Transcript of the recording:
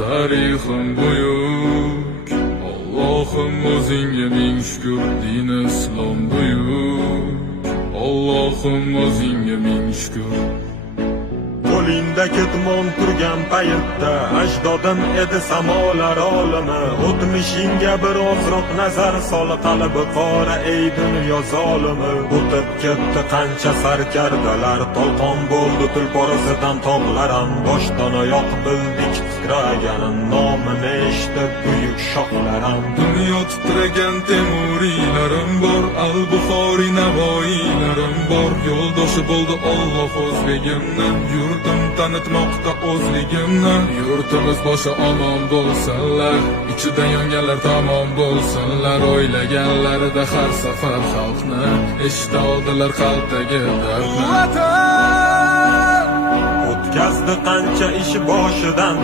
tarixim buyuk. Allohim o'zingga ming shukr, din islom buyuk. Allohim o'zingga ming shukr. Qo'lingda ketmon turgan paytda ajdodim edi samolar olimi. O'tmishingga birozroq nazar sol, qalbi qora ey dunyo zolimi. O'tib ketdi qancha sarkardalar, to'lqon bo'ldi tulporasidan tog'laram. Boshdan oyoq bildik titraganim, nomini eshitib buyuk shohlarim. Dunyo titragan temuriylarim bor, al-Buxoriy navoiylarim bor. Yo'ldoshi bo'ldi Alloh o'zligimni, yurtim tanitmoqda o'zligimni. Yurtimiz boshi omon bo'lsinlar, ichida yonganlar tamom bo'lsinlar. O'ylaganlarida har safar xalqni eshita oldilar qalbdagi dardni. O'tkazdi qancha ish boshidan,